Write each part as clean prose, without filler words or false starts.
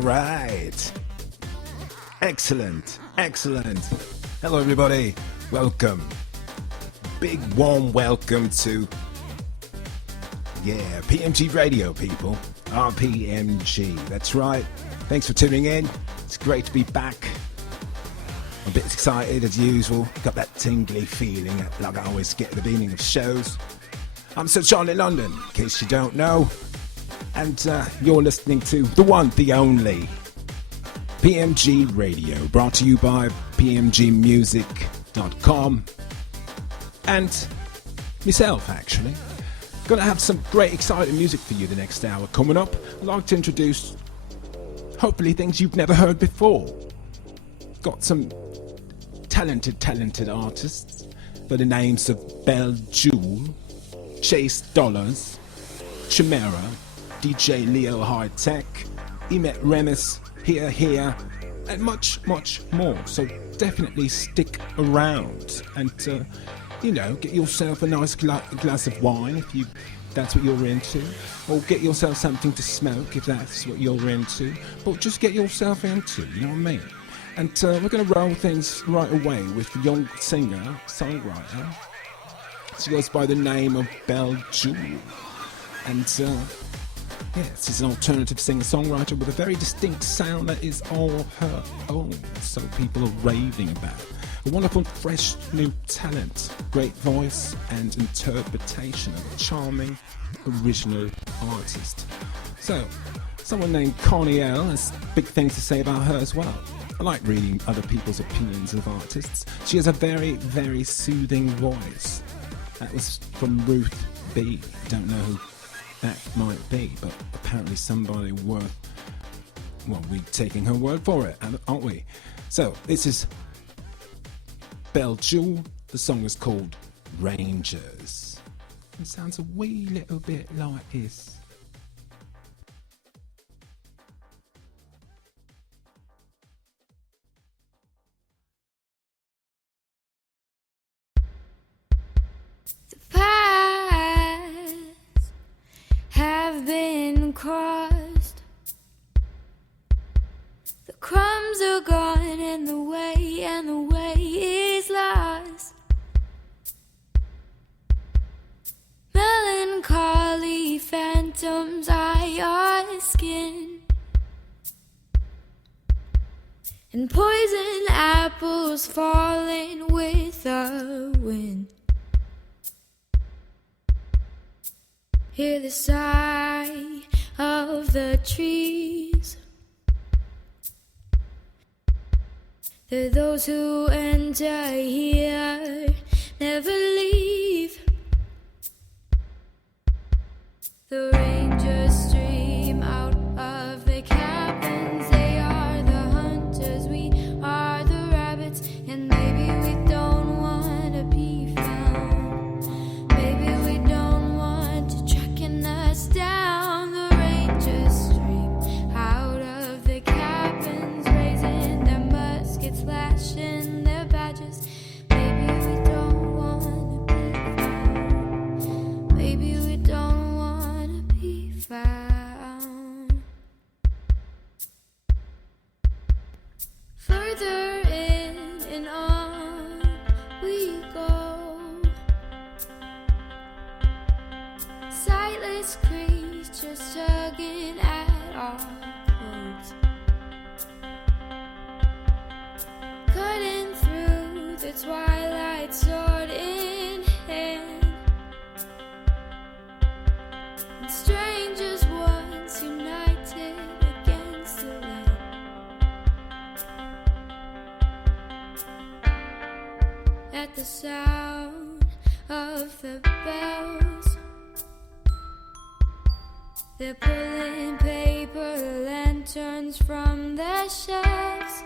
right. Excellent. Hello, everybody. Welcome. Big warm welcome to, PMG Radio, people. RPMG. That's right. Thanks for tuning in. It's great to be back. I'm a bit excited as usual. Got that tingly feeling like I always get at the beginning of shows. I'm Sir John in London, in case you don't know. And you're listening to the one, the only PMG Radio, brought to you by PMGmusic.com and myself, actually. Gonna have some great, exciting music for you the next hour. Coming up, I'd like to introduce, hopefully, things you've never heard before. Got some talented artists by the names of Belle Jewel, Dollaz, Chimera, DJ Leohightech, Emit Remmus, HearHere, and much more. So definitely stick around and, get yourself a nice glass of wine if that's what you're into, or get yourself something to smoke if that's what you're into, but just get yourself into, you know what I mean? And we're going to roll things right away with the young singer-songwriter. She goes by the name of Belle Jewel. And she's an alternative singer-songwriter with a very distinct sound that is all her own, so people are raving about. A wonderful, fresh, new talent, great voice and interpretation of a charming, original artist. So, someone named Connie L has big things to say about her as well. I like reading other people's opinions of artists. She has a very, very soothing voice. That was from Ruth B. Don't know who that might be, but apparently somebody worth, we're taking her word for it, aren't we? So, this is Belle Jewel. The song is called Rangers. It sounds a wee little bit like this. Have been crossed. The crumbs are gone and the way is lost. Melancholy phantoms eye your skin, and poison apples falling with the wind. Hear the sigh of the trees. There are those who enter here, never leave. The rangers stream out of the cabins. They are the hunters, we are the rabbits. And maybe we don't want to be found. Maybe we don't want to tracking us down. The rangers stream out of the cabins, raising their muskets, flashing their badges. Maybe we don't want to be found. Maybe we don't want to be found. Further in and on we go. Sightless creatures tugging at our clothes, cutting through the twilight, sword in hand. And strangers once united against the land. At the sound of the bells, they're pulling paper lanterns from their shelves.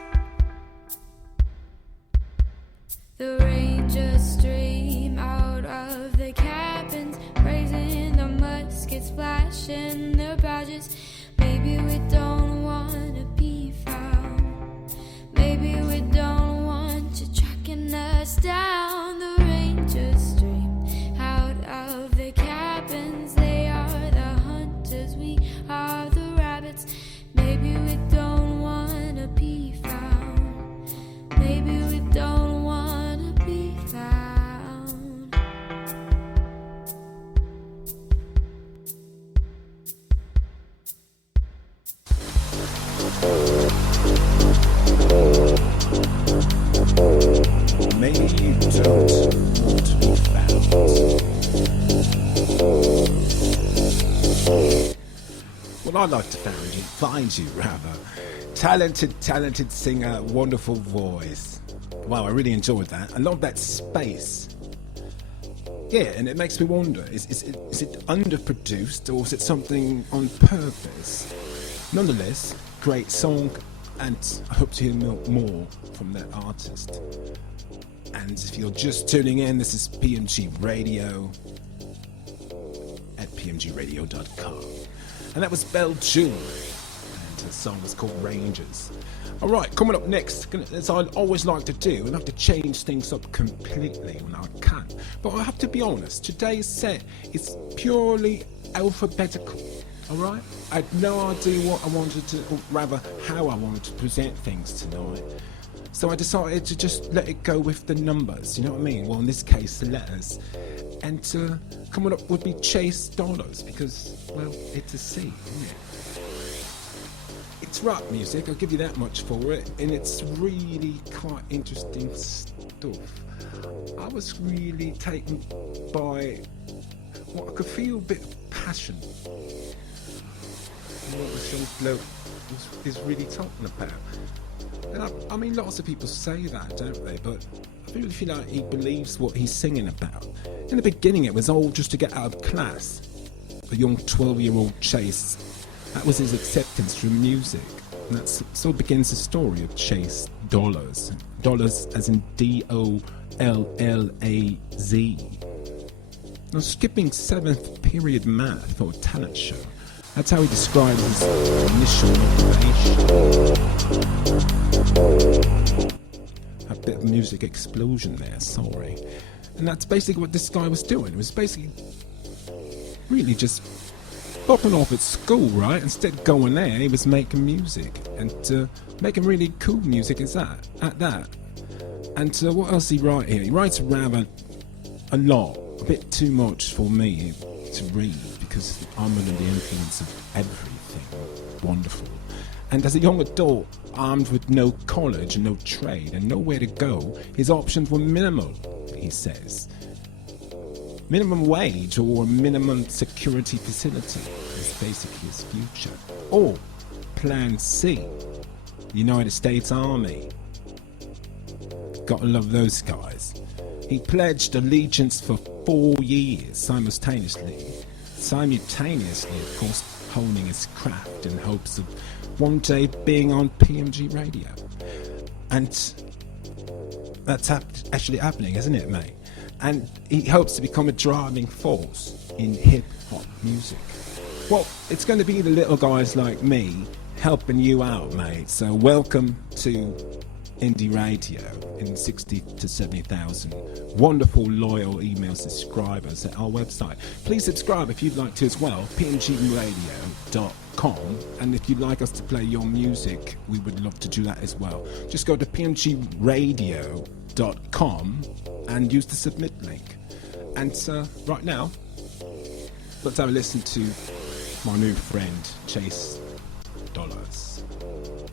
The rangers stream out of the cabins, raising the muskets, flashing their badges. Maybe we don't want to be found. Maybe we don't want you tracking us down. The rangers stream out of the cabins. They are the hunters, we are the rabbits. Maybe we don't Maybe you don't want to be found. Well, I'd like to find you rather. Talented singer, wonderful voice. Wow, I really enjoyed that. I love that space. Yeah, and it makes me wonder, is it underproduced or is it something on purpose? Nonetheless, great song, and I hope to hear more from that artist. And if you're just tuning in, this is PMG Radio at pmgradio.com. And that was Belle Jewel, and the song was called Rangers. Alright, coming up next, as I always like to do, I like to change things up completely when I can. But I have to be honest, today's set is purely alphabetical. Alright? I had no idea what I wanted to, or rather how I wanted to present things tonight. So I decided to just let it go with the numbers, you know what I mean? Well, in this case, the letters. And coming up would be Chase Dollaz, because, well, it's a C, isn't it? It's rap music, I'll give you that much for it, and it's really quite interesting stuff. I was really taken by what I could feel a bit of passion. What this young bloke is really talking about. And I mean, lots of people say that, don't they? But I really feel like he believes what he's singing about. In the beginning, it was all just to get out of class. The young 12-year-old Chase, that was his acceptance through music. And that so begins the story of Chase Dollaz. Dollaz as in D-O-L-L-A-Z. Now, skipping 7th period math for a talent show. That's how he describes his initial motivation. A bit of music explosion there, sorry. And that's basically what this guy was doing. It was basically really just popping off at school, right? Instead of going there, he was making music. And making really cool music at that. And what else he write here? He writes rather a lot. A bit too much for me to read, because I'm under the influence of everything wonderful. And as a young adult, armed with no college and no trade and nowhere to go, his options were minimal, he says. Minimum wage or minimum security facility is basically his future. Or Plan C, the United States Army. Gotta love those guys. He pledged allegiance for 4 years simultaneously, of course, honing his craft in hopes of one day being on PMG Radio. And that's actually happening, isn't it, mate? And he hopes to become a driving force in hip-hop music. Well, it's going to be the little guys like me helping you out, mate. So welcome to Indie Radio in 60 to 70,000 wonderful loyal email subscribers at our website. Please subscribe if you'd like to as well, pmgradio.com, and if you'd like us to play your music, we would love to do that as well. Just go to pmgradio.com and use the submit link. And right now, let's have a listen to my new friend Chase Dollaz.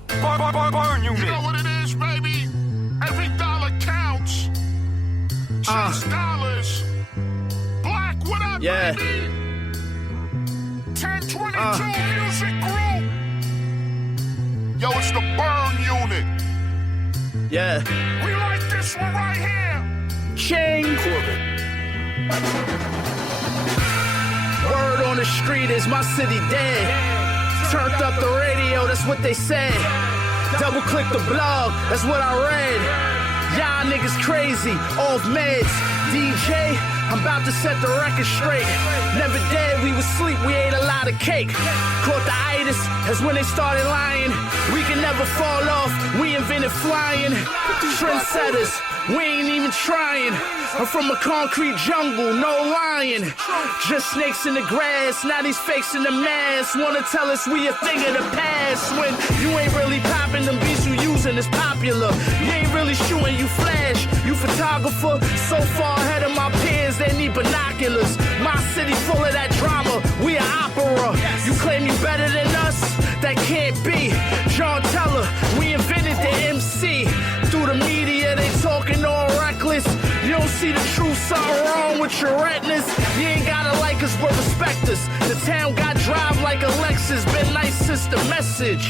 Burn unit. You know what it is, baby? Every dollar counts. Chase Dollaz. Black, what up, yeah. baby? 1022 Music Group. Yo, it's the Burn unit. Yeah. We like this one right here. King. Word on the street is my city dead. Turned up the radio, that's what they said. Double click the blog, that's what I read. Y'all niggas crazy, off meds. DJ, I'm about to set the record straight. Never dead, we was sleep, we ate a lot of cake. Caught the itis, that's when they started lying. We can never fall off, we invented flying. Trendsetters, we ain't even trying. I'm from a concrete jungle, no lying. Just snakes in the grass, now these fakes in the mask. Wanna tell us we a thing of the past. When you ain't really popping, them beats you using is popular. You ain't really shooting, you flash, you photographer. So far ahead of my peers, they need binoculars. My city full of that drama, we an opera. You claim you better than us? That can't be. John want your retinas. You ain't gotta like us, but respect us. The town got drive like a Lexus. Been nice since the message.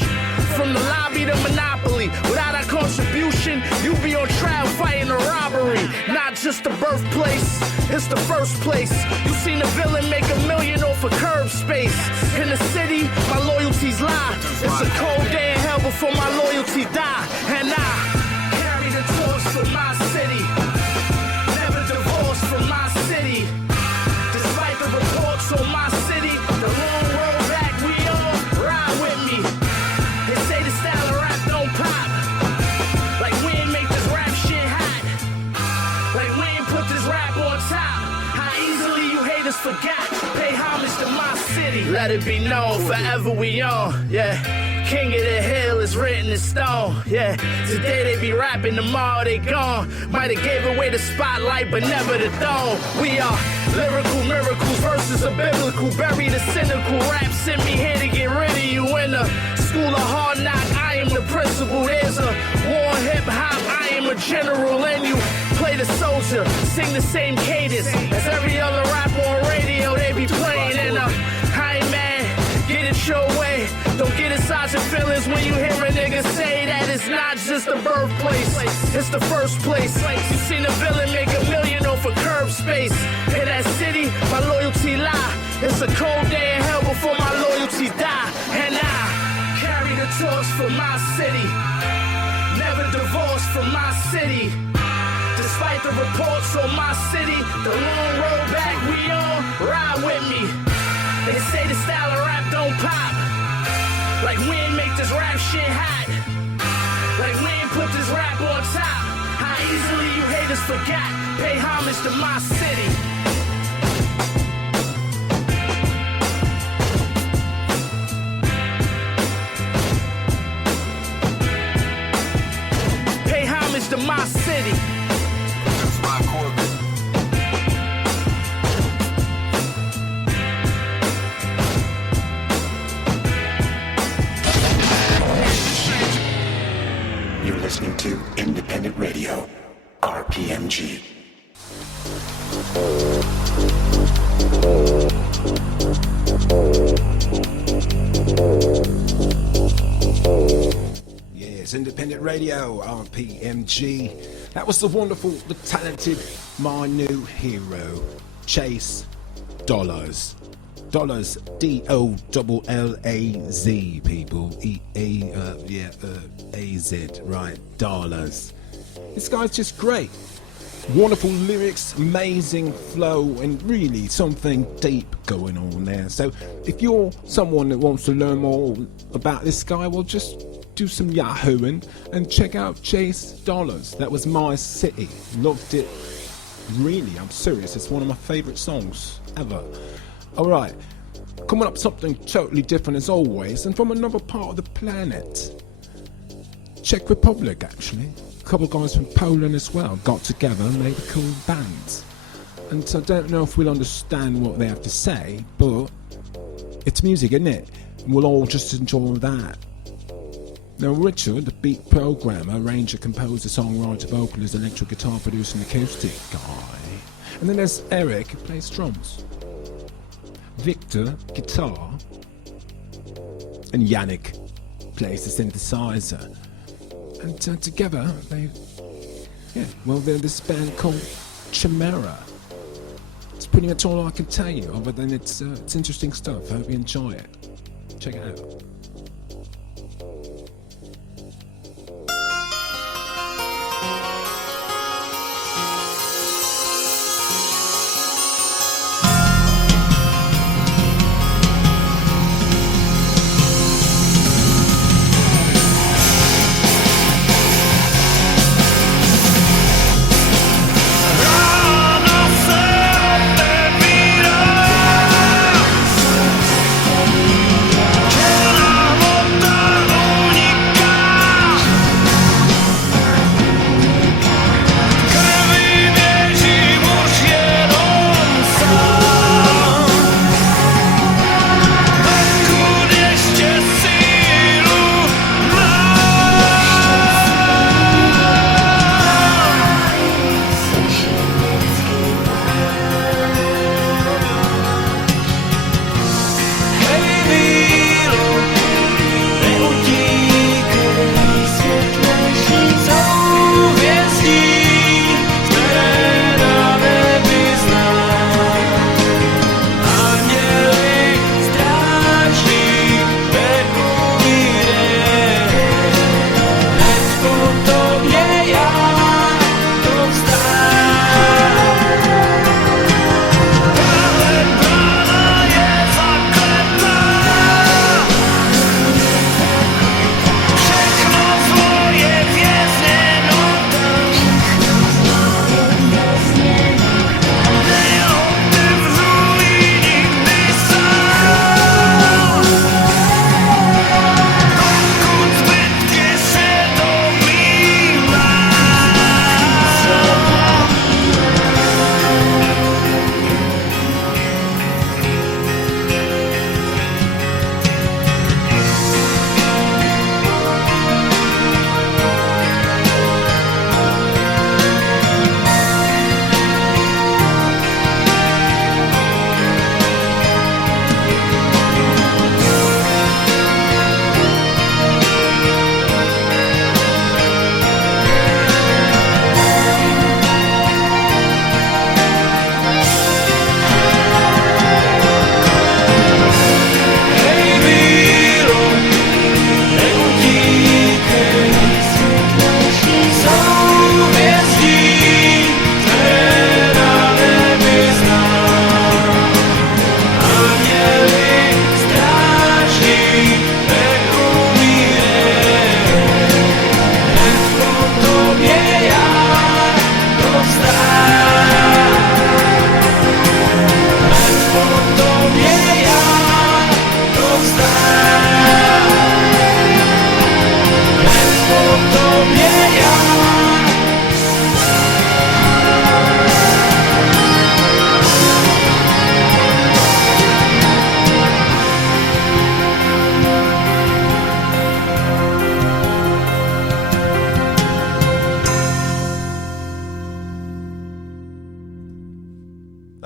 From the lobby to Monopoly. Without our contribution, you be on trial fighting a robbery. Not just the birthplace, it's the first place. You seen a villain make $1 million off of curb space. In the city, my loyalties lie. It's a cold day in hell before my loyalty die. And I carry the torch for my city. Never divorced from my city. Despite the reports on my city, the long road back we on, ride with me. They say the style of rap don't pop. Like we ain't make this rap shit hot. Like we ain't put this rap on top. How easily you haters forgot. Pay homage to my city. Let it be known, forever we on, yeah. King of the hill is written in stone, yeah. Today they be rapping, tomorrow they gone. Might have gave away the spotlight, but never the throne. We are lyrical miracles, verses are biblical. Bury the cynical rap, send me here to get rid of you. In the school of hard knock, I am the principal. There's a war hip hop, I am a general. And you play the soldier, sing the same cadence as every other rapper on radio they be playing. And I ain't mad, get it your way. Don't get inside your feelings when you hear a nigga say that it's not just the birthplace, it's the first place. You seen a villain make $1 million off of curb space. In that city, my loyalty lie. It's a cold day in hell before my loyalty die. And I carry the torch for my city. Never divorced from my city. Despite the reports on my city, the long road back we on, ride with me. They say the style of rap don't pop. Like we ain't make this rap shit hot. Like we ain't put this rap on top. How easily you haters forgot. Pay homage to my city. Pay homage to my city. That's my Corvette. You're listening to Independent Radio, RPMG. Yes, Independent Radio, RPMG. That was the wonderful, the talented, my new hero, Chase Dollaz. Dollaz, D-O-L-L-A-Z, people. A-Z, right, Dollaz. This guy's just great. Wonderful lyrics, amazing flow, and really something deep going on there. So if you're someone that wants to learn more about this guy, well, just do some Yahooing and check out Chase Dollaz. That was my city. Loved it. Really, I'm serious. It's one of my favorite songs ever. Alright, coming up something totally different as always, and from another part of the planet. Czech Republic, actually. A couple of guys from Poland as well got together and made a cool band. And I don't know if we'll understand what they have to say, but it's music, isn't it? And we'll all just enjoy that. Now Richard, the beat programmer, arranger, composer, songwriter, vocalist, electric guitar producer and acoustic guy. And then there's Eric, who plays drums. Victor, guitar, and Yannick plays the synthesizer. And together they're this band called Chimera. It's pretty much all I can tell you, other than it's interesting stuff. I hope you enjoy it. Check it out. Can I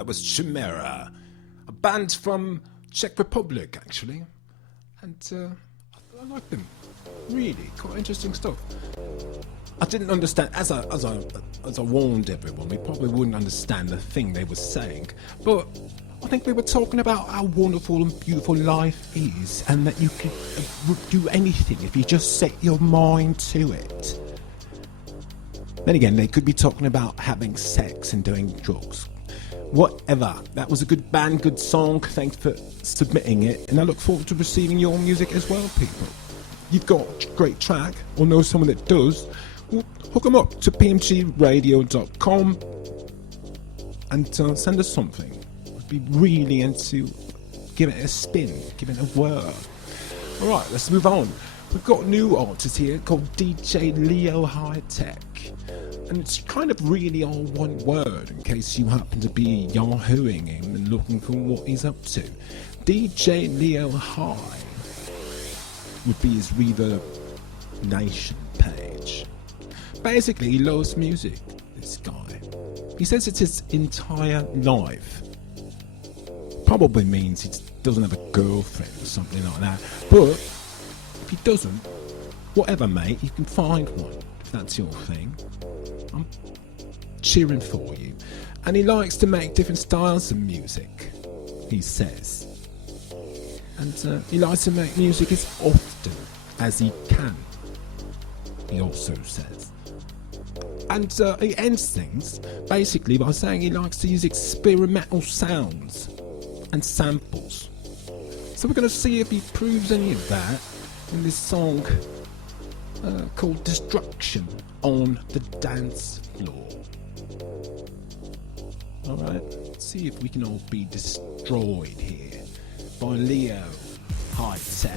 That was Chimera, a band from Czech Republic, actually. And I like them. Really, quite interesting stuff. I didn't understand, as I warned everyone, we probably wouldn't understand the thing they were saying. But I think they were talking about how wonderful and beautiful life is, and that you can do anything if you just set your mind to it. Then again, they could be talking about having sex and doing drugs. Whatever. That was a good band, good song. Thanks for submitting it. And I look forward to receiving your music as well, people. You've got a great track, or know someone that does, well, hook them up to pmgradio.com and send us something. I'd be really into giving it a spin, giving it a whirl. Alright, let's move on. We've got a new artist here called DJ Leohightech. And it's kind of really all one word, in case you happen to be yahooing him and looking for what he's up to. DJ Leohigh would be his Reverb Nation page. Basically, he loves music, this guy. He says it's his entire life. Probably means he doesn't have a girlfriend or something like that. But if he doesn't, whatever, mate, you can find one if that's your thing. I'm cheering for you. And he likes to make different styles of music, he says. And he likes to make music as often as he can, he also says. And he ends things basically by saying he likes to use experimental sounds and samples. So we're going to see if he proves any of that in this song called Destruction on the Dance Floor. Alright, let's see if we can all be destroyed here by Leohightech.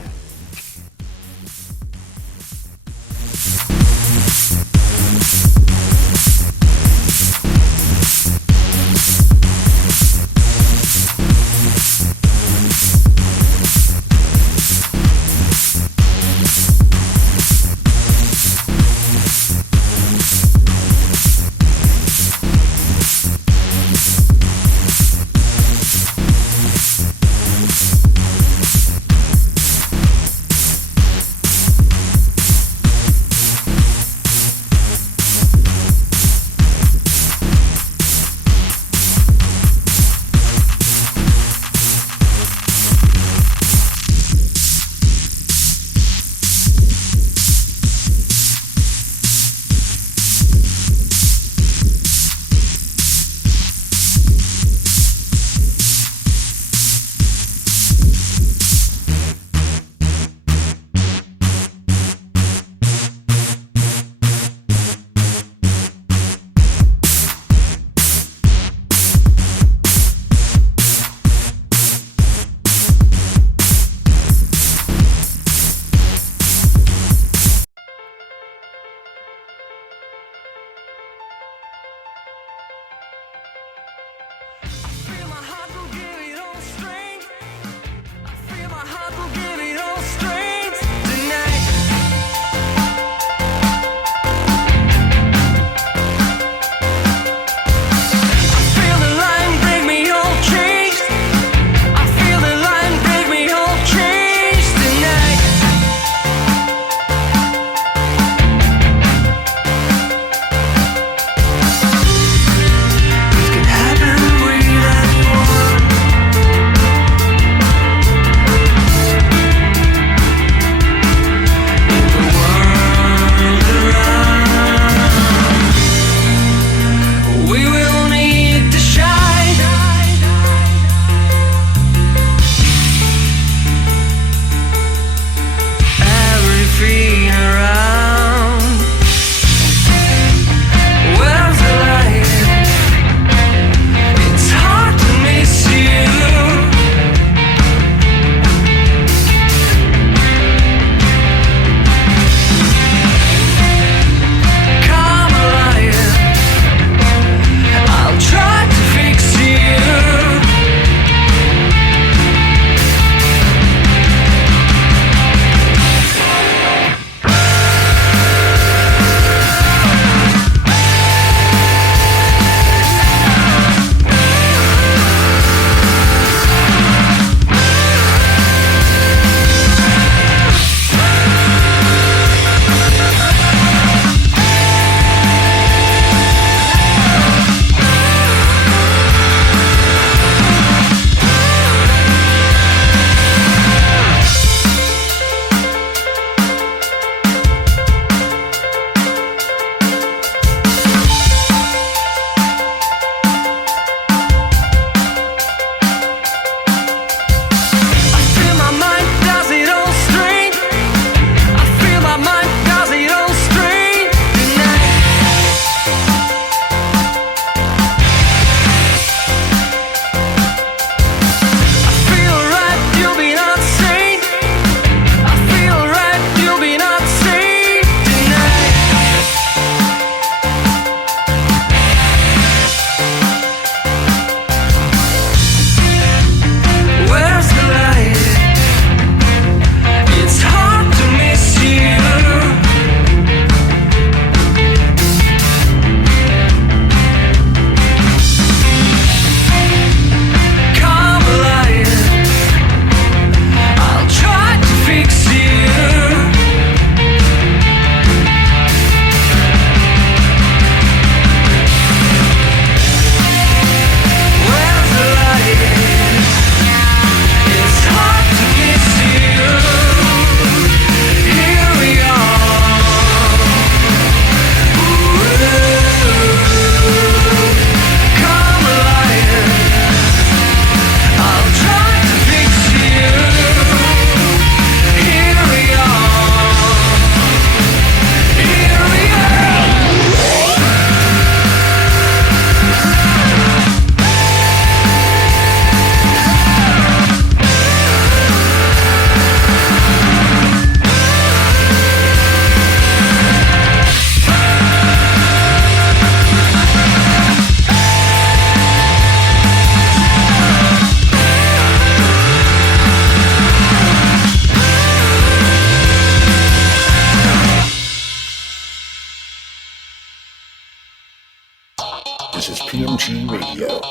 PMG Radio.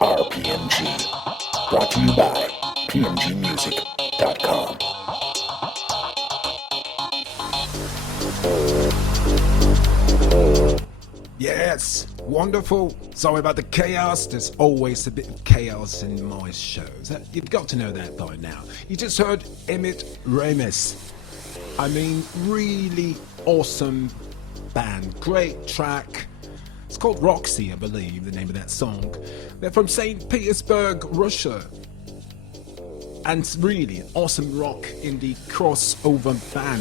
RPMG. Brought to you by PMGmusic.com. Yes, wonderful. Sorry about the chaos. There's always a bit of chaos in my shows. You've got to know that by now. You just heard Emit Remmus. I mean, really awesome band. Great track. It's called Roxy, I believe, the name of that song. They're from St. Petersburg, Russia. And it's really an awesome rock indie crossover band.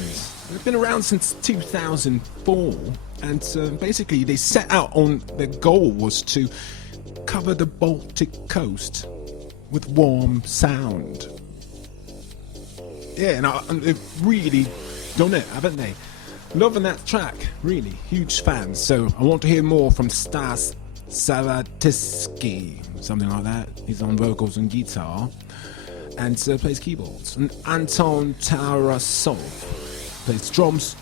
They've been around since 2004. And basically they set out on, their goal was to cover the Baltic coast with warm sound. Yeah, and they've really done it, haven't they? Loving that track, really, huge fans. So I want to hear more from Stas Savatisky, something like that. He's on vocals and guitar and plays keyboards. And Anton Tarasov plays drums,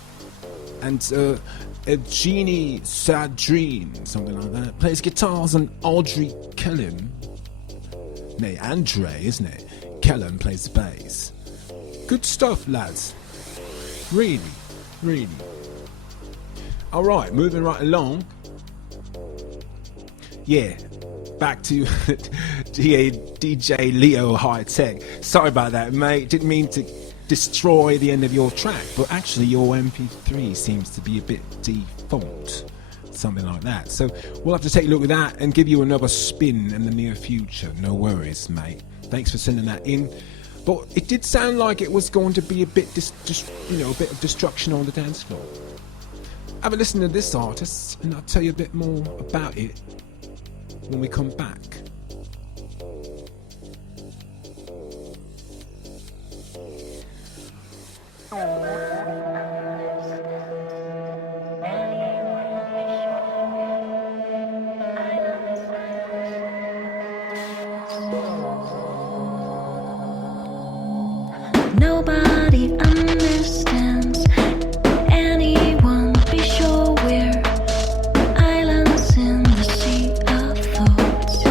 and Evgeny Sadrin, something like that, plays guitars, and Audrey Kellen, nay, Andre, isn't it? Kellen plays the bass. Good stuff, lads. Really, really. Alright, moving right along. Yeah, back to DJ Leohightech. Sorry about that, mate. Didn't mean to destroy the end of your track, but actually your MP3 seems to be a bit default, something like that. So we'll have to take a look at that and give you another spin in the near future. No worries, mate. Thanks for sending that in. But it did sound like it was going to be a bit, a bit of destruction on the dance floor. Have a listen to this artist, and I'll tell you a bit more about it when we come back. Nobody understands anyone. Be sure we're islands in the sea of thoughts.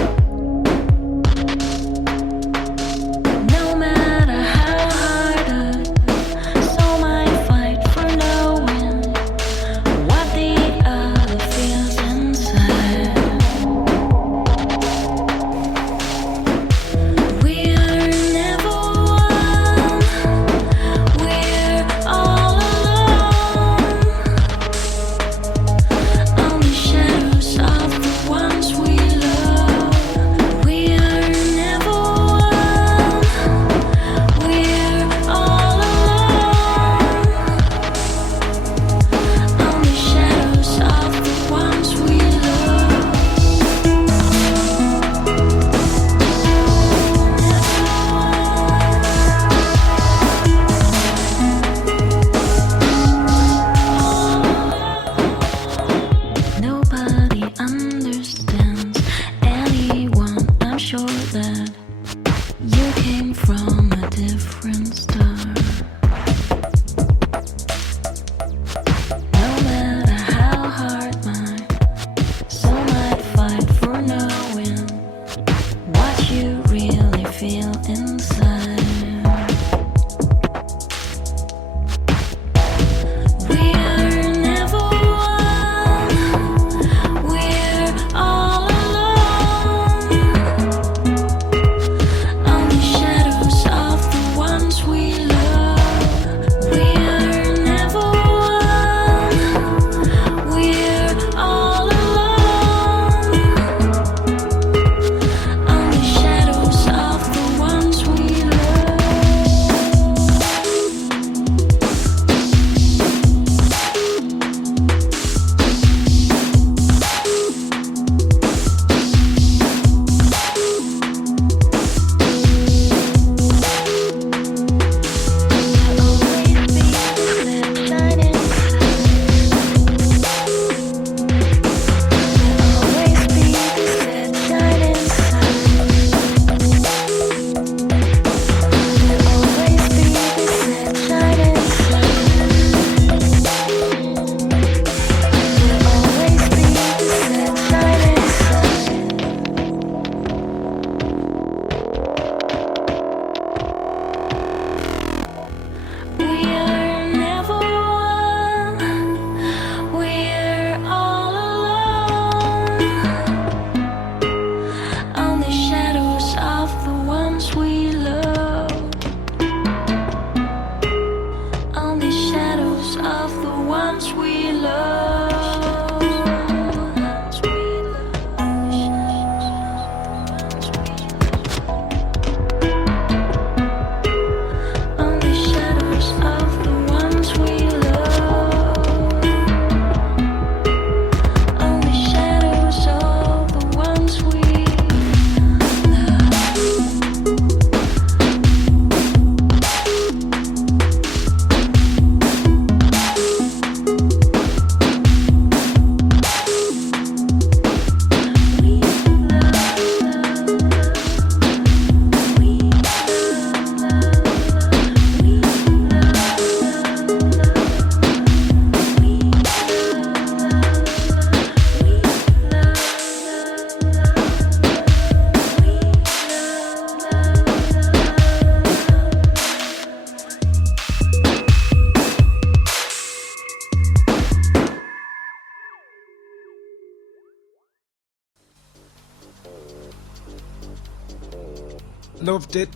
Loved it.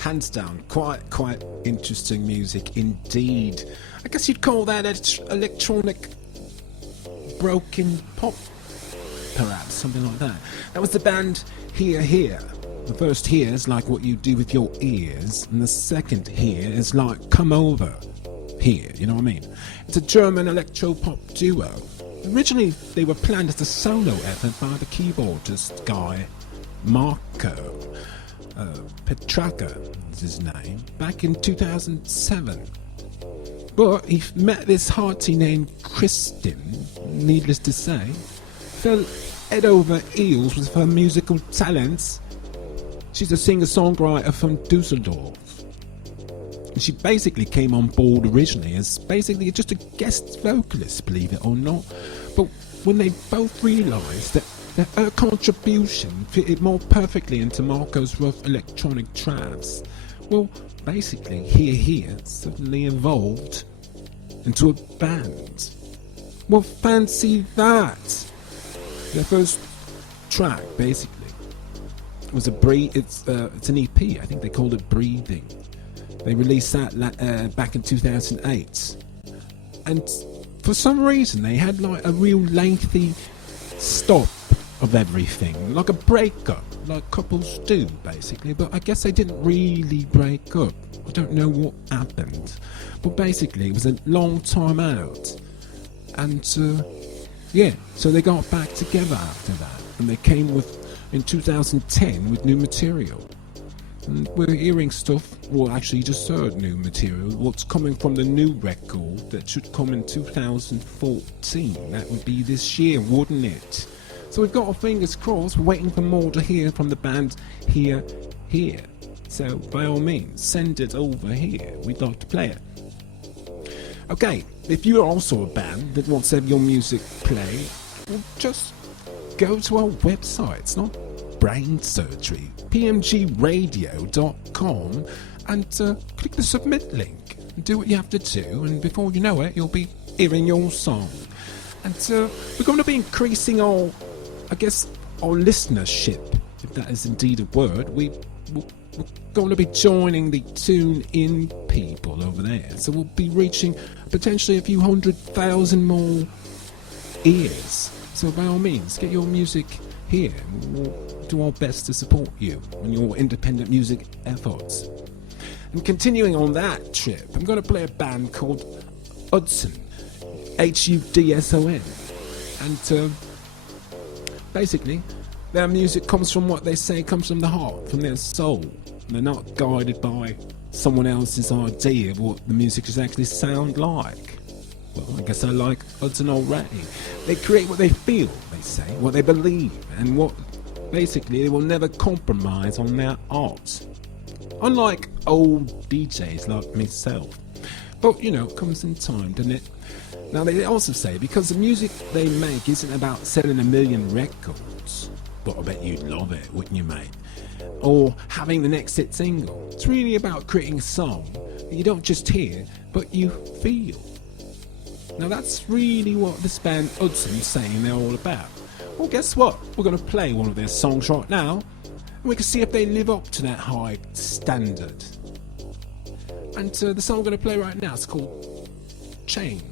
Hands down. Quite interesting music indeed. I guess you'd call that electronic broken pop, perhaps, something like that. That was the band HearHere. The first here is like what you do with your ears, and the second here is like come over here, you know what I mean? It's a German electro-pop duo. Originally, they were planned as a solo effort by the keyboardist guy Marco Petraka is his name, back in 2007. But he met this hearty named Kristin, needless to say, fell head over heels with her musical talents. She's a singer-songwriter from Dusseldorf. And she basically came on board originally as basically just a guest vocalist, believe it or not. But when they both realised that her contribution fitted more perfectly into Marco's rough electronic trance, well, basically, HearHere suddenly evolved into a band. Well, fancy that! Their first track, basically, was it's an EP. I think they called it Breathing. They released that back in 2008, and for some reason they had like a real lengthy stop of everything, like a breakup, like couples do basically. But I guess they didn't really break up. I don't know what happened, but basically it was a long time out, and so they got back together after that, and they came in 2010 with new material. And we're hearing stuff, well, actually you just heard new material, what's coming from the new record that should come in 2014. That would be this year, wouldn't it? So we've got our fingers crossed, we're waiting for more to hear from the band HearHere. So by all means, send it over here, we'd like to play it. Okay, if you're also a band that wants to have your music played, well, just go to our website. It's not brain surgery, pmgradio.com, and click the submit link and do what you have to do, and before you know it, you'll be hearing your song. And we're going to be increasing our listenership, if that is indeed a word. We're going to be joining the Tune In people over there, so we'll be reaching potentially a few 100,000 more ears. So by all means, get your music here. We'll do our best to support you on your independent music efforts. And continuing on that trip, I'm going to play a band called Hudson, Hudson, and basically their music comes from what they say comes from the heart, from their soul. They're not guided by someone else's idea of what the music should actually sound like. Well, I guess I like Hudson already. They create what they feel, they say, what they believe, and what basically they will never compromise on their art. Unlike old DJs like myself. But, you know, it comes in time, doesn't it? Now, they also say because the music they make isn't about selling 1 million records, but I bet you'd love it, wouldn't you, mate? Or having the next hit single. It's really about creating a song that you don't just hear, but you feel. Now, that's really what this band Hudson is saying they're all about. Well, guess what? We're going to play one of their songs right now, and we can see if they live up to that high standard. And the song we're going to play right now is called Chained.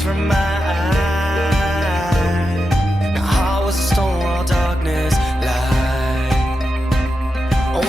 From my eye, now heart was a stone while darkness lied. Oh,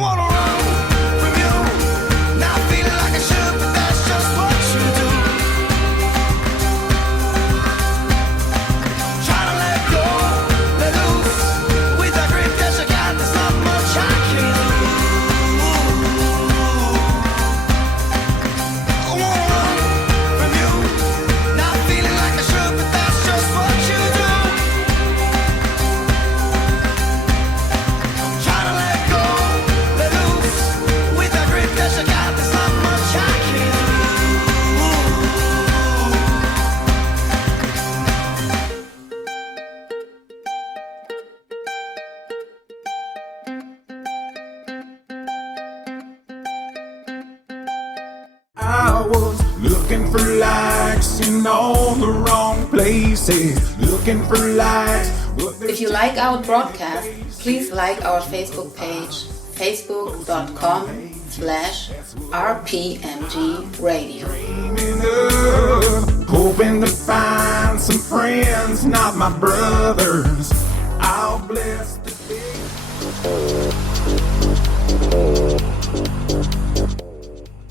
wanna run from you. Not feeling like I should, but that's just what you do. Try to let go, let loose. With that grip that you got, there's not much I can do. I wanna run from you. Not feeling like I should, but that's just what you do. Try to let go, let loose. With that grip that you got, there's not much I can do. I was looking for likes in all the wrong places. Looking for likes. If you like our broadcast, please like our Facebook page, facebook.com/RPMG Radio. Hoping to find some friends, not my brothers. I'll bless the day.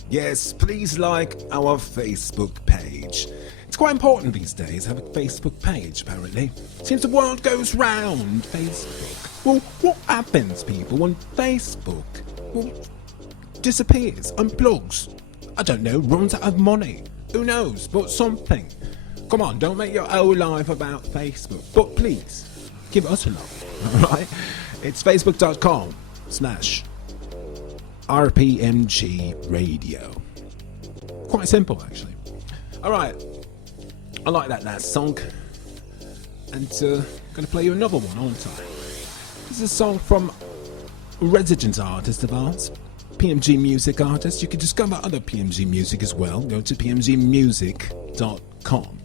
Yes, please like our Facebook page. It's quite important these days to have a Facebook page, apparently. Since the world goes round Facebook. Well, what happens, people, when Facebook disappears, unplugs? I don't know, runs out of money. Who knows, but something. Come on, don't make your whole life about Facebook. But please, give us a love, alright? It's facebook.com/RPMG Radio. Quite simple, actually. Alright, I like that last song. And I'm going to play you another one, aren't I? This is a song from a resident artist of ours, PMG music artist. You can discover other PMG music as well. Go to pmgmusic.com.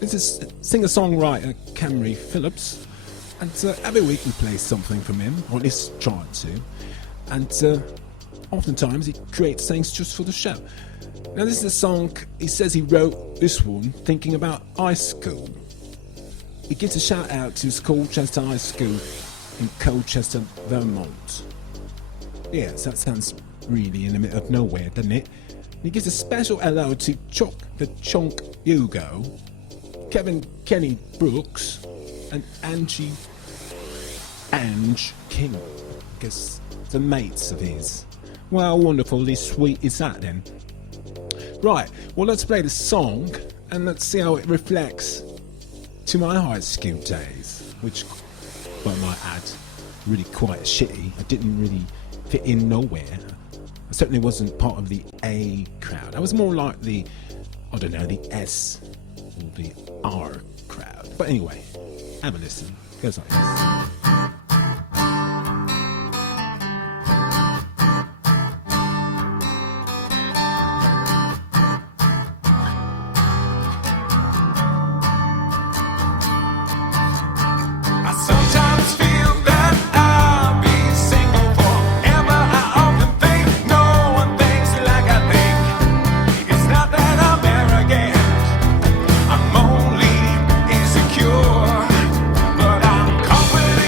This is singer-songwriter Kamary Phillips. And every week we play something from him, or at least try to. And oftentimes he creates things just for the show. Now this is a song, he says he wrote this one thinking about high school. He gives a shout out to his Colchester High School in Colchester, Vermont. Yes, that sounds really in the middle of nowhere, doesn't it? And he gives a special hello to Chuck the Chunk Hugo, Kevin Kenny Brooks, and Ange King. I guess the mates of his. Well, wonderfully sweet is that then. Right, well let's play the song and let's see how it reflects to my high school days, which, well, I might add, really quite shitty. I didn't really fit in nowhere. I certainly wasn't part of the A crowd. I was more like the, I don't know, the S or the R crowd. But anyway, have a listen. It goes like this. But I'm confident.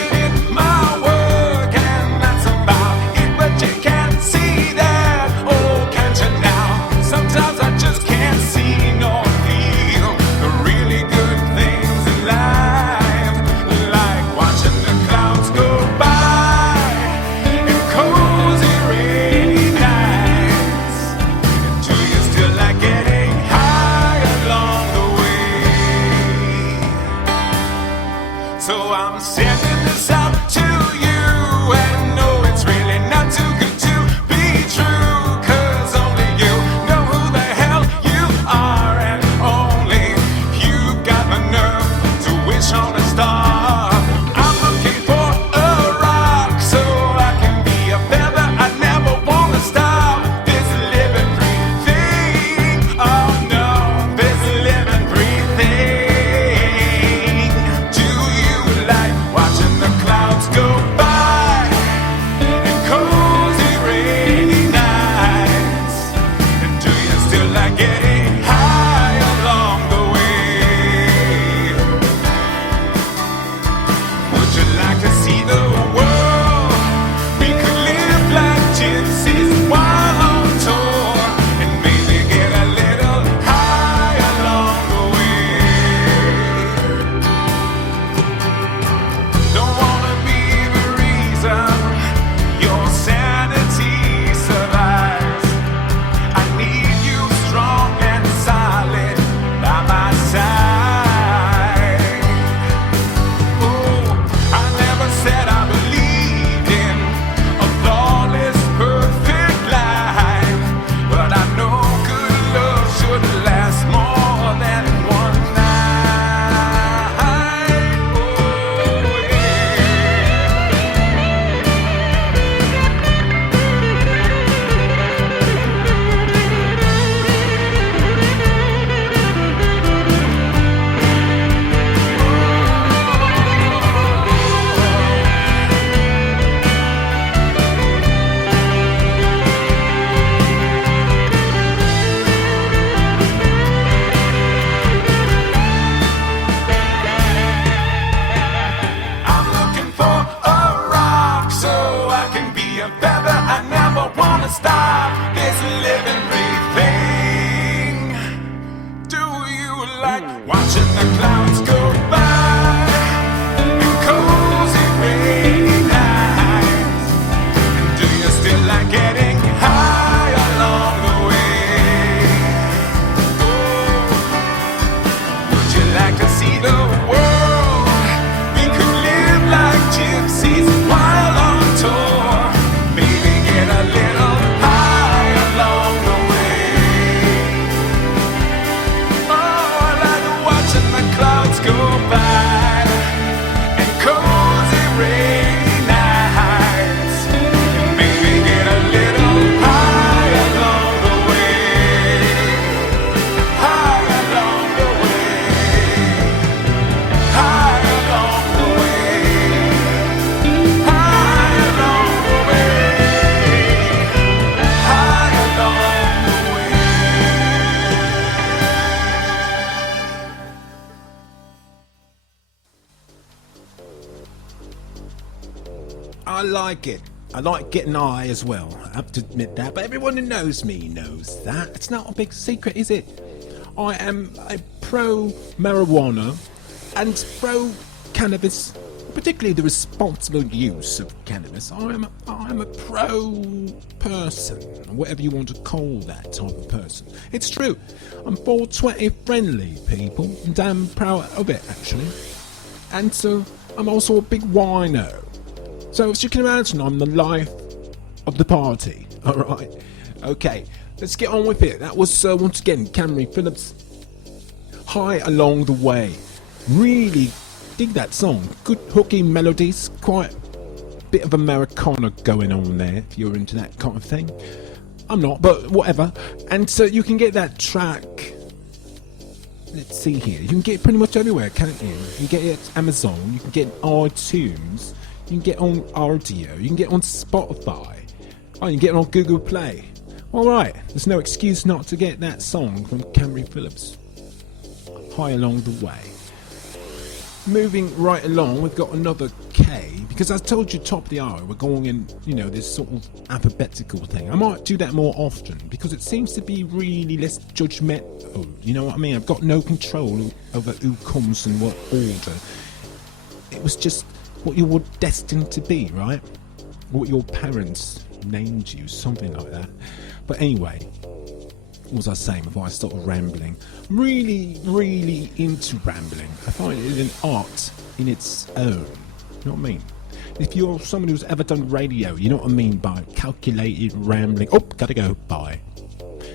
like it. I like getting high as well. I have to admit that, but everyone who knows me knows that. It's not a big secret, is it? I am a pro-marijuana and pro-cannabis, particularly the responsible use of cannabis. I am a pro-person, whatever you want to call that type of person. It's true. I'm 420 friendly, people. I'm damn proud of it, actually. And so I'm also a big wino. So as you can imagine, I'm the life of the party. All right. Okay, let's get on with it. That was once again Kamary Phillips. High Along the Way. Really dig that song. Good hooky melodies. Quite a bit of Americana going on there if you're into that kind of thing. I'm not, but whatever. And so you can get that track. Let's see here. You can get it pretty much everywhere, can't you? You can get it at Amazon. You can get it on iTunes. You can get it on RDO. You can get it on Spotify. Oh, you can get it on Google Play. Alright, there's no excuse not to get that song from Kamary Phillips. High Along the Way. Moving right along, we've got another K, because I told you top of the hour, we're going in, this sort of alphabetical thing. I might do that more often, because it seems to be really less judgmental, you know what I mean? I've got no control over who comes and what order. It was just what you were destined to be, right? What your parents named you, something like that. But anyway, what was I saying before I started rambling? I'm really, really into rambling. I find it an art in its own. You know what I mean? If you're someone who's ever done radio, you know what I mean by calculated rambling. Oh, gotta go. Bye.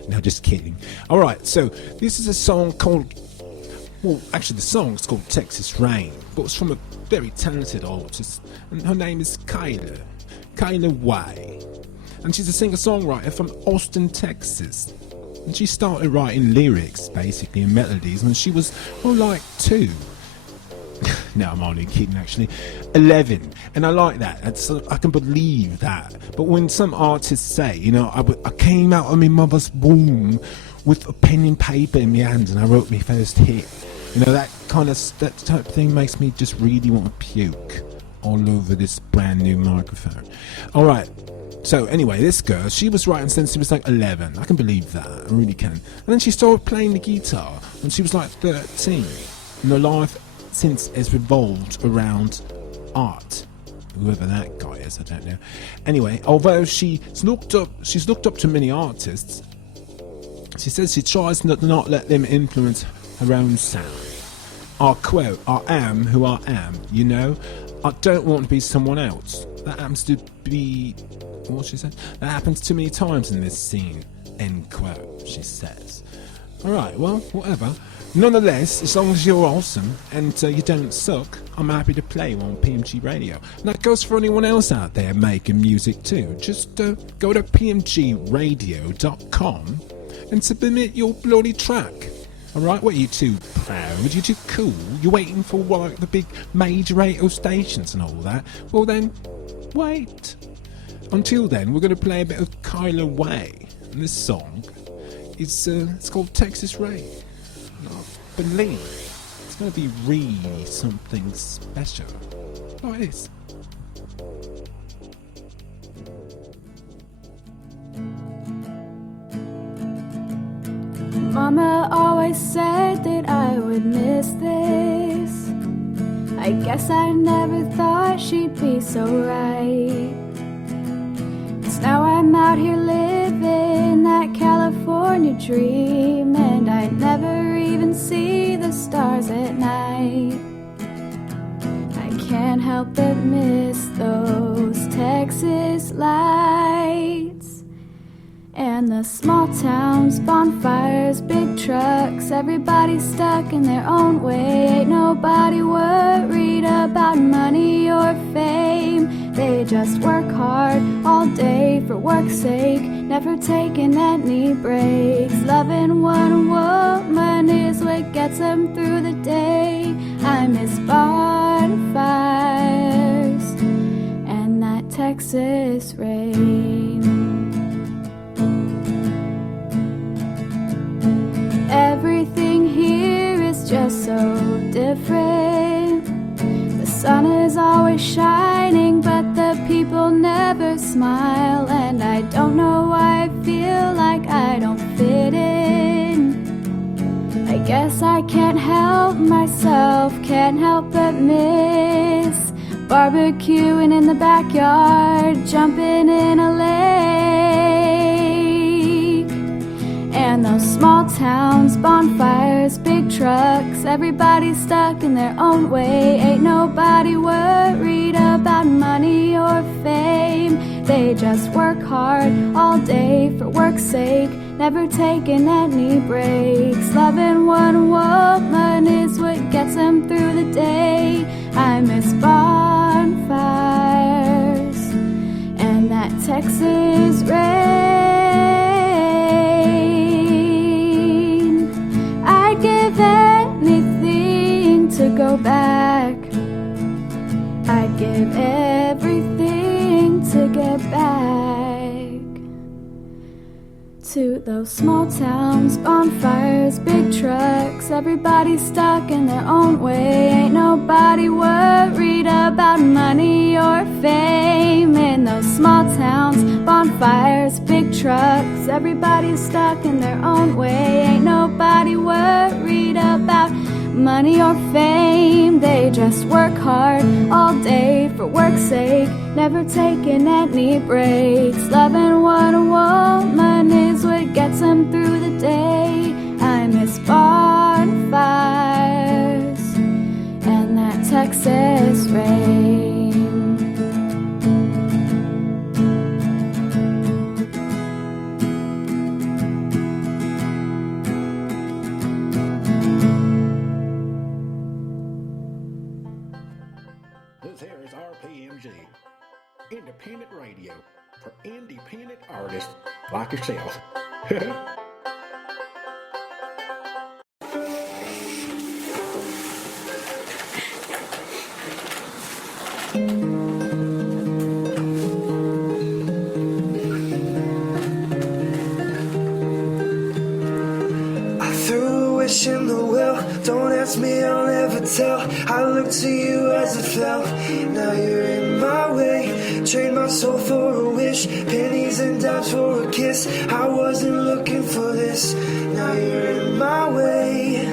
No, just kidding. Alright, so this is a song called... Well, actually the song's called Texas Rain, but it's from a very talented artist, and her name is Kayla Way. And she's a singer-songwriter from Austin, Texas. And she started writing lyrics, basically, and melodies when she was, like 2. No, I'm only kidding, actually. 11. And I like that. I can believe that. But when some artists say, I came out of my mother's womb with a pen and paper in my hands and I wrote my first hit. That type of thing makes me just really want to puke all over this brand new microphone. Alright, so anyway, this girl, she was writing since she was like 11. I can believe that, I really can. And then she started playing the guitar when she was like 13. And her life since has revolved around art. Whoever that guy is, I don't know. Anyway, although she's looked up to many artists, she says she tries not to let them influence her own sound. I quote, I am who I am, I don't want to be someone else. That happens to be, what she said? That happens too many times in this scene, end quote, she says. Alright, well, whatever. Nonetheless, as long as you're awesome and you don't suck, I'm happy to play you on PMG Radio. And that goes for anyone else out there making music too. Just go to pmgradio.com and submit your bloody track. Alright, what are you too proud? You too cool? You're waiting for the big major radio stations and all that? Well then, wait. Until then, we're going to play a bit of Kayla Way. And this song is it's called Texas Rain. And I believe it's going to be really something special. Like this. Mama always said that I would miss this. I guess I never thought she'd be so right. 'Cause now I'm out here living that California dream, and I never even see the stars at night. I can't help but miss those Texas lights. And the small towns, bonfires, big trucks, everybody stuck in their own way. Ain't nobody worried about money or fame. They just work hard all day for work's sake, never taking any breaks. Loving one woman is what gets them through the day. I miss bonfires and that Texas rain. Everything here is just so different. The sun is always shining, but the people never Yes, I can't help myself, can't help but miss barbecuing in the backyard, jumping in a lake. And those small towns, bonfires, big trucks, everybody stuck in their own way. Ain't nobody worried about money or fame. They just work hard all day for work's sake, never taking any breaks. Loving one woman is what gets them through the day. I miss bonfires and that Texas rain. I'd give anything to go back. I'd give everything to get back to those small towns, bonfires, big trucks, everybody stuck in their own way. Ain't nobody worried about money or fame. In those small towns, bonfires, big trucks, everybody stuck in their own way. Ain't nobody worried about money or fame. They just work hard all day for work's sake, never taking any breaks. Loving one woman is what gets them through the day. I miss bonfires and that Texas rain. This here is RPMG, independent radio for independent artists like yourself. I threw a wish in the well. Don't ask me, I'll never tell. I looked to you as it fell. Now you're in my way. Trade my soul for a wish, pennies and dimes for a kiss. I wasn't looking for this. Now you're in my way.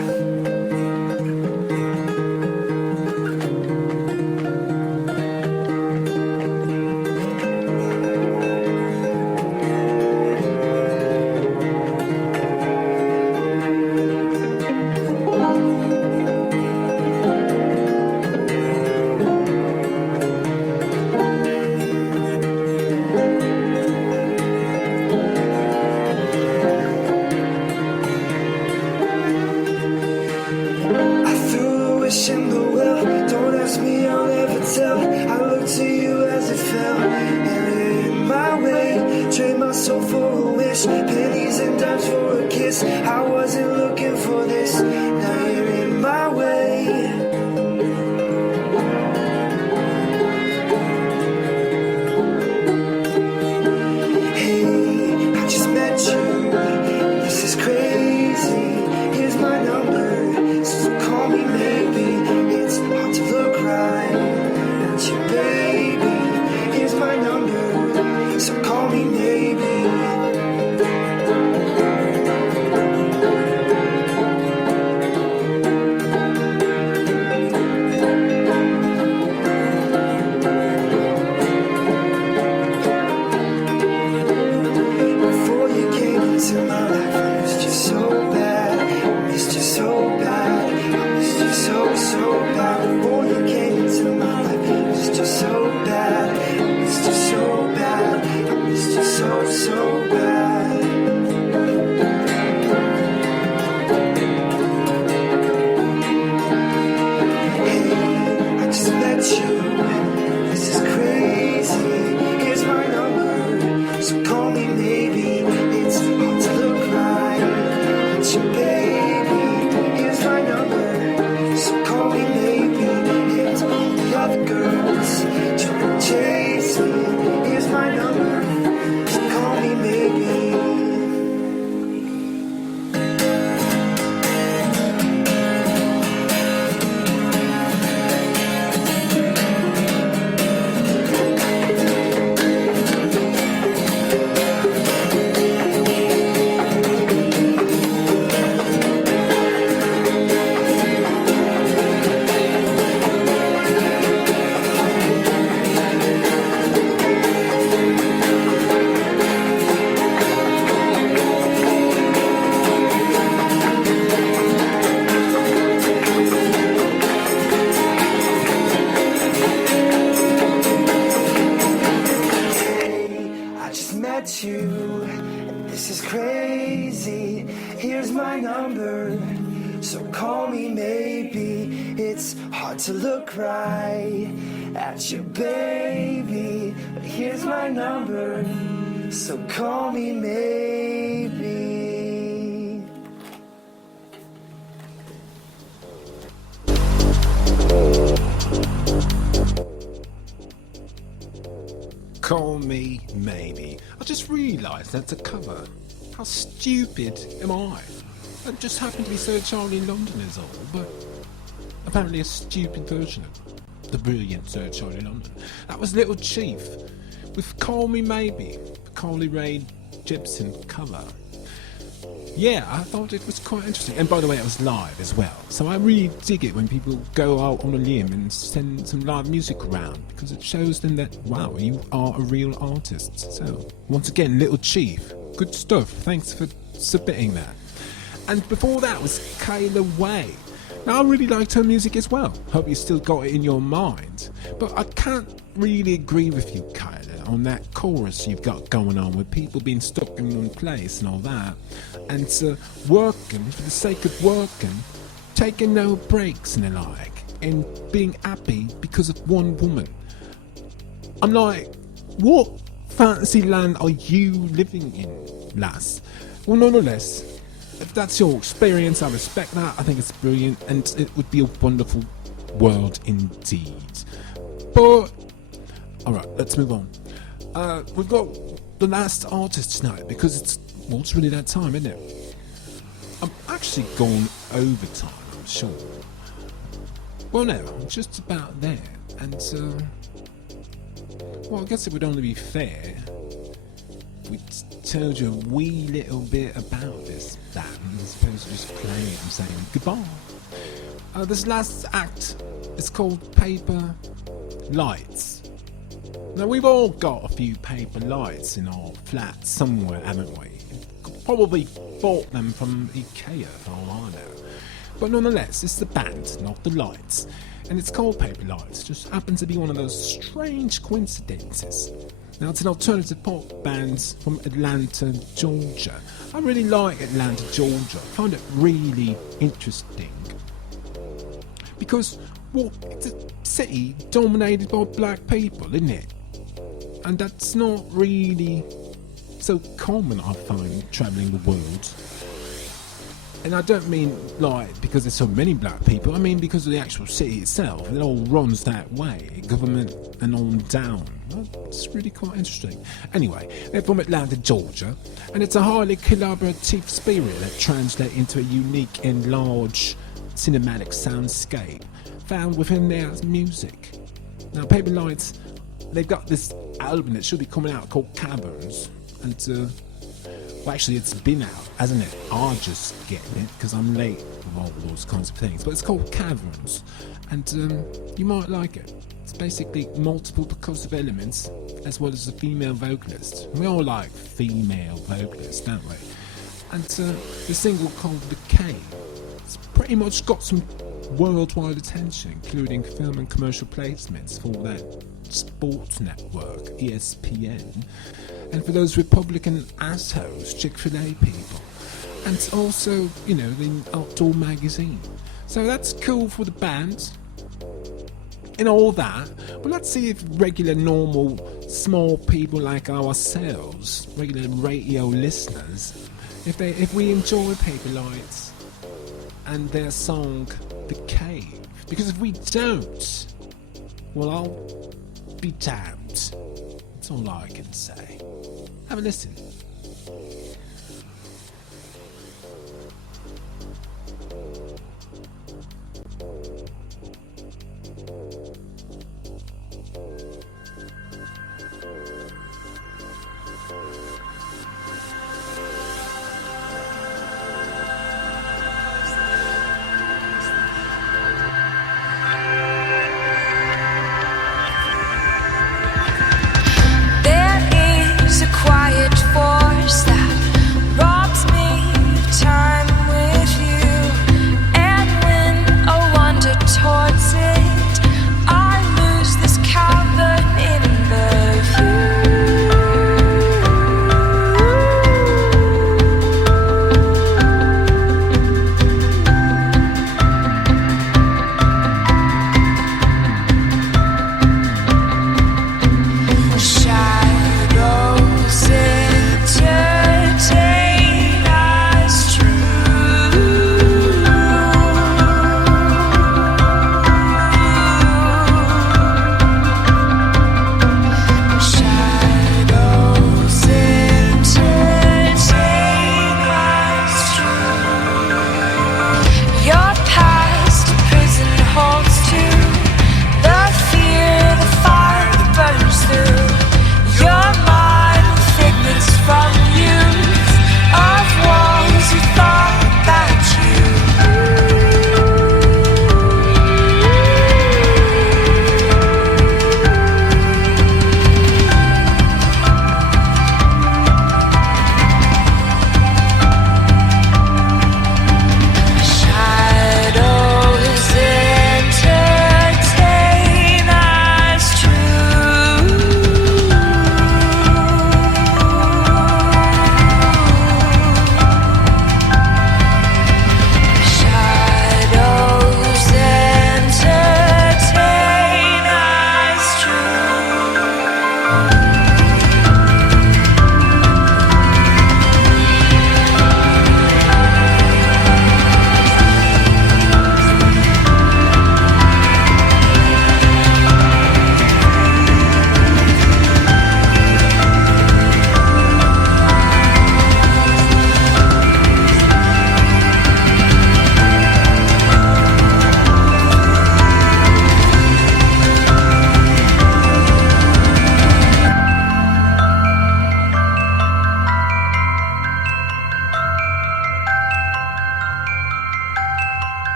want you. This is crazy. Here's my number, so call me maybe. It's hard to look right at you, baby. But here's my number, so call me maybe. Call me maybe. I just realised that's a cover. How stupid am I? I just happen to be Sir Charlie in London is all, but apparently a stupid version of the brilliant Sir Charlie London. That was Little Chief with Call Me Maybe, the Carly Rae Jepsen cover. Yeah, I thought it was quite interesting. And by the way, it was live as well. So I really dig it when people go out on a limb and send some live music around, because it shows them that, wow, you are a real artist. So, once again, Little Chief, good stuff. Thanks for submitting that. And before that was Kayla Way. Now, I really liked her music as well. Hope you still got it in your mind. But I can't really agree with you, Kayla, on that chorus you've got going on with people being stuck in one place and all that, and working for the sake of working, taking no breaks and the like, and being happy because of one woman. I'm like, what fantasy land are you living in, lass? Well, nonetheless, if that's your experience, I respect that. I think it's brilliant, and it would be a wonderful world indeed. But alright, let's move on. We've got the last artist tonight, because it's really that time, isn't it? I'm actually gone overtime, I'm sure. Well, no, I'm just about there. And, well, I guess it would only be fair if we told you a wee little bit about this band, as opposed to just playing it and saying goodbye. This last act is called Paper Lights. Now, we've all got a few paper lights in our flat somewhere, haven't we? Probably bought them from IKEA, for all I know. But nonetheless, it's the band, not the lights. And it's called Paper Lights. Just happens to be one of those strange coincidences. Now, it's an alternative pop band from Atlanta, Georgia. I really like Atlanta, Georgia. I find it really interesting. Because, well, it's a city dominated by black people, isn't it? And that's not really so common, I find, travelling the world. And I don't mean, like, because there's so many black people. I mean because of the actual city itself. It all runs that way. Government and on down. It's really quite interesting. Anyway, they're from Atlanta, Georgia. And it's a highly collaborative spirit that translates into a unique and large cinematic soundscape found within their music. Now, Paper Lights, they've got this album that should be coming out called Caverns, and well, actually it's been out, hasn't it? I'm just getting it because I'm late with all those kinds of things, but it's called Caverns, and you might like it. It's basically multiple percussive elements as well as a female vocalist. We all like female vocalists, don't we? And the single called The Cave, it's pretty much got some worldwide attention, including film and commercial placements for that sports network, ESPN, and for those Republican assholes, Chick-fil-A people, and also, you know, the Outdoor magazine. So that's cool for the band and all that, but let's see if regular, normal, small people like ourselves, regular radio listeners, if we enjoy Paper Lights and their song The Cave. Because if we don't, well, I'll be damned. That's all I can say. Have a listen. There is a quiet force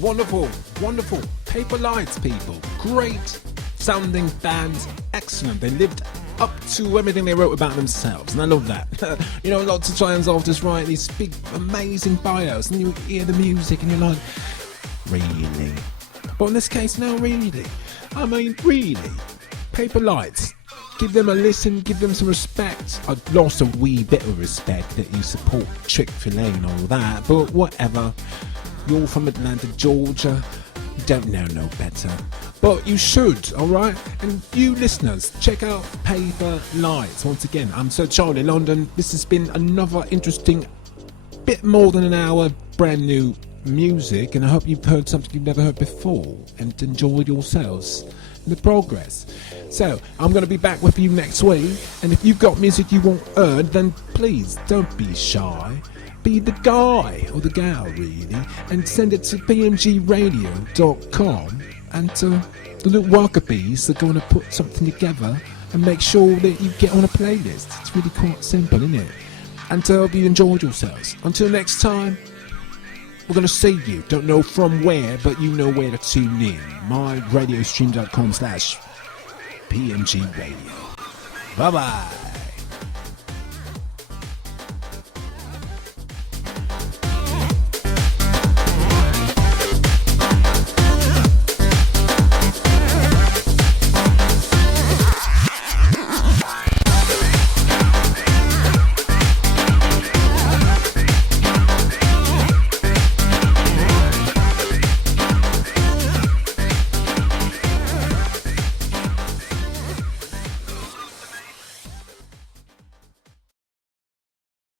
Wonderful, wonderful. Paper Lights, people. Great sounding bands. Excellent. They lived up to everything they wrote about themselves, and I love that. You know, lots of times artists write these big, amazing bios, and you hear the music, and you're like, really? But in this case, no, really. I mean, really. Paper Lights. Give them a listen, give them some respect. I've lost a wee bit of respect that you support Chick-fil-A and all that, but whatever. You're from Atlanta, Georgia. You don't know no better. But you should, alright? And you listeners, check out Paper Lights. Once again, I'm Sir Charlie London. This has been another interesting, bit more than an hour, brand new music. And I hope you've heard something you've never heard before and enjoyed yourselves in the progress. So, I'm going to be back with you next week. And if you've got music you want heard, then please don't be shy. Be the guy or the gal, really, and send it to pmgradio.com, and the little worker bees are going to put something together and make sure that you get on a playlist. It's really quite simple, isn't it? And I hope you enjoyed yourselves. Until next time, we're going to see you. Don't know from where, but you know where to tune in. myradiostream.com/PMG Radio. Bye-bye.